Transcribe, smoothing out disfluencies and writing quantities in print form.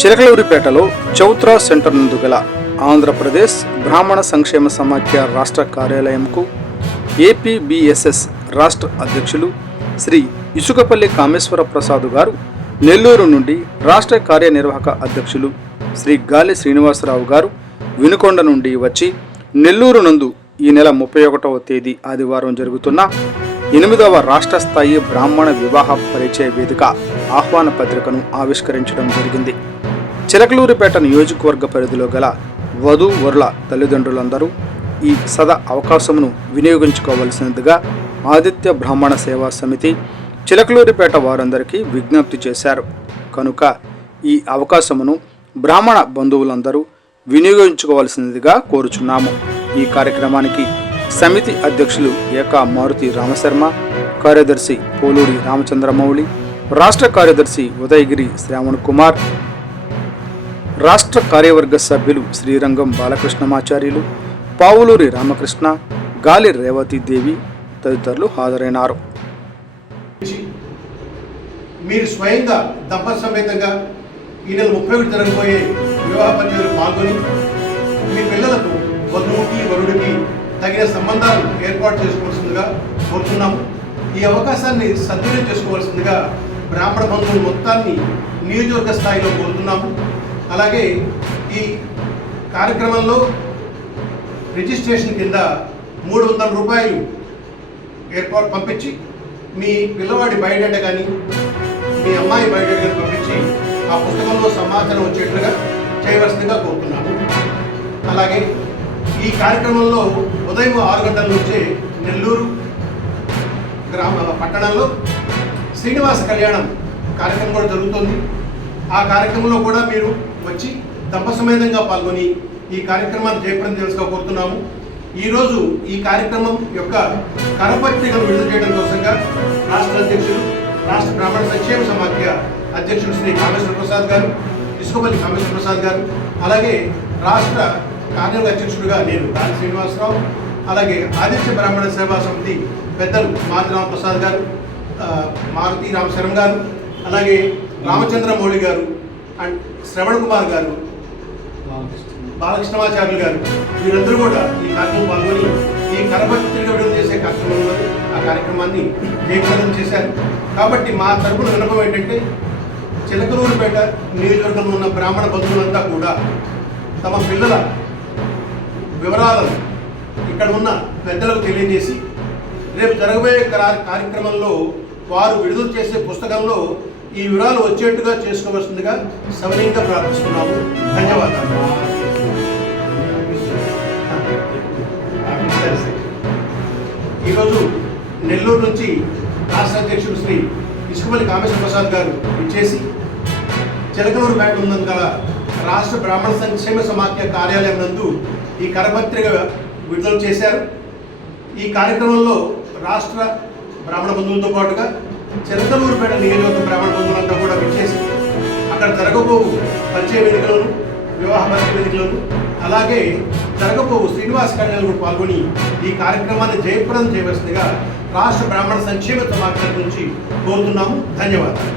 చిలకలూరిపేటలో Chowtra centre నందు గల ఆంధ్రప్రదేశ్ బ్రాహ్మణ సంక్షేమ సమాఖ్య రాష్ట్ర కార్యాలయంకు ఏపీబీఎస్ఎస్ రాష్ట్ర అధ్యక్షులు శ్రీ ఇసుకపల్లి కామేశ్వర ప్రసాద్ గారు, నెల్లూరు నుండి రాష్ట్ర కార్యనిర్వాహక అధ్యక్షులు శ్రీ గాలి శ్రీనివాసరావు గారు వినుకొండ నుండి వచ్చి నెల్లూరు నందు ఈ నెల 31వ తేదీ ఆదివారం జరుగుతున్న 8వ రాష్ట్ర స్థాయి బ్రాహ్మణ వివాహ పరిచయ వేదిక ఆహ్వాన పత్రికను ఆవిష్కరించడం జరిగింది. చిలకలూరిపేట నియోజకవర్గ పరిధిలో గల వధూవరుల తల్లిదండ్రులందరూ ఈ అవకాశమును వినియోగించుకోవలసినదిగా ఆదిత్య బ్రాహ్మణ సేవా సమితి చిలకలూరిపేట వారందరికీ విజ్ఞప్తి చేశారు. కనుక ఈ అవకాశమును బ్రాహ్మణ బంధువులందరూ వినియోగించుకోవాల్సినదిగా కోరుచున్నాము. ఈ కార్యక్రమానికి సమితి అధ్యక్షులు ఏకా మారుతి రామశర్మ, కార్యదర్శి పోలూరి రామచంద్రమౌళి, రాష్ట్ర కార్యదర్శి ఉదయగిరి శ్రావణ్ కుమార్, రాష్ట్ర కార్యవర్గ సభ్యులు శ్రీరంగం బాలకృష్ణమాచార్యులు, పావులూరి రామకృష్ణ, గాలి రేవతి దేవి తదితరులు హాజరైనారు. మీరు స్వయంగా దంపసమేతంగా ఈ నెల 31 జరగబోయే వివాహ పద్ధతిలో పాల్గొని మీ పిల్లలకు వధువుకి వరుడికి తగిన సంబంధాలు ఏర్పాటు చేసుకోవాల్సిందిగా కోరుతున్నాము. ఈ అవకాశాన్ని సద్వినియోగం చేసుకోవాల్సిందిగా బ్రాహ్మణ బంధువులు మొత్తాన్ని నియోజకవర్గ స్థాయిలో కోరుతున్నాము. అలాగే ఈ కార్యక్రమంలో రిజిస్ట్రేషన్ కింద 300 రూపాయలు ఏర్పాటు పంపించి మీ పిల్లవాడి బయోడేటా కానీ మీ అమ్మాయి బయోడేటా కానీ పంపించి ఆ పుస్తకంలో సమాచారం వచ్చేట్లుగా చేయవలసిందిగా కోరుతున్నాము. అలాగే ఈ కార్యక్రమంలో ఉదయం 6 గంటల నుంచే నెల్లూరు పట్టణంలో శ్రీనివాస కళ్యాణం కార్యక్రమం కూడా జరుగుతుంది. ఆ కార్యక్రమంలో కూడా మీరు వచ్చి దంపసమేతంగా పాల్గొని ఈ కార్యక్రమాన్ని జయప్రదం చేసుగా కోరుతున్నాము. ఈరోజు ఈ కార్యక్రమం యొక్క కరపత్రికను విడుదల చేయడం కోసంగా రాష్ట్ర అధ్యక్షులు రాష్ట్ర బ్రాహ్మణ సంక్షేమ సమాఖ్య అధ్యక్షులు శ్రీ కామేశ్వర ప్రసాద్ గారు, ఇసుకపల్లి కామేశ్వర ప్రసాద్ గారు, అలాగే రాష్ట్ర కార్యవర్గ అధ్యక్షుడిగా నేను గాలి శ్రీనివాసరావు, అలాగే ఆదిత్య బ్రాహ్మణ సేవా సమితి పెద్దలు మాదిరామ ప్రసాద్ గారు, మారుతి రామశరం గారు, అలాగే రామచంద్రమౌళి గారు అండ్ శ్రవణ్ కుమార్ గారు, బాలకృష్ణమాచార్యులు గారు, వీరందరూ కూడా ఈ కార్యక్రమం పాల్గొని ఈ కరపత్రిక విడుదల చేసే కార్యక్రమంలో ఆ కార్యక్రమాన్ని జయప్రదం చేశారు. కాబట్టి మా తరపున విన్నపం ఏంటంటే చిలకలూరిపేట నియోజకవర్గంలో ఉన్న బ్రాహ్మణ బంధువులంతా కూడా తమ పిల్లల వివరాలను ఇక్కడ ఉన్న పెద్దలకు తెలియజేసి రేపు జరగబోయే కార్యక్రమంలో వారు విడుదల చేసే పుస్తకంలో ఈ వివరాలు వచ్చేట్టుగా చేసుకోవాల్సిందిగా సవినయంగా ప్రార్థిస్తున్నాము. ధన్యవాదాలు. ఈరోజు నెల్లూరు నుంచి రాష్ట్ర అధ్యక్షుడు శ్రీ ఇసుకపల్లి కామేశ్వర ప్రసాద్ గారు ఇచ్చేసి చిలకలూరిపేట ఉన్నందుగల రాష్ట్ర బ్రాహ్మణ సంక్షేమ సమాఖ్య కార్యాలయం నందు ఈ కరపత్రిక విడుదల చేశారు. ఈ కార్యక్రమంలో రాష్ట్ర బ్రాహ్మణ బంధువులతో పాటుగా చిలకలూరిపేట నియోజకవర్గ బ్రాహ్మణ బంధువులంతా కూడా విచ్చేసి అక్కడ జరగబోవు పరిచయ వేదికలను, వివాహ పరిచయ వేదికలను, అలాగే జరగబోవు శ్రీనివాస కళ్యాణాలు కూడా పాల్గొని ఈ కార్యక్రమాన్ని జయప్రదం చేయవలసిందిగా రాష్ట్ర బ్రాహ్మణ సంక్షేమ సమాఖ్య నుంచి కోరుతున్నాము. ధన్యవాదాలు.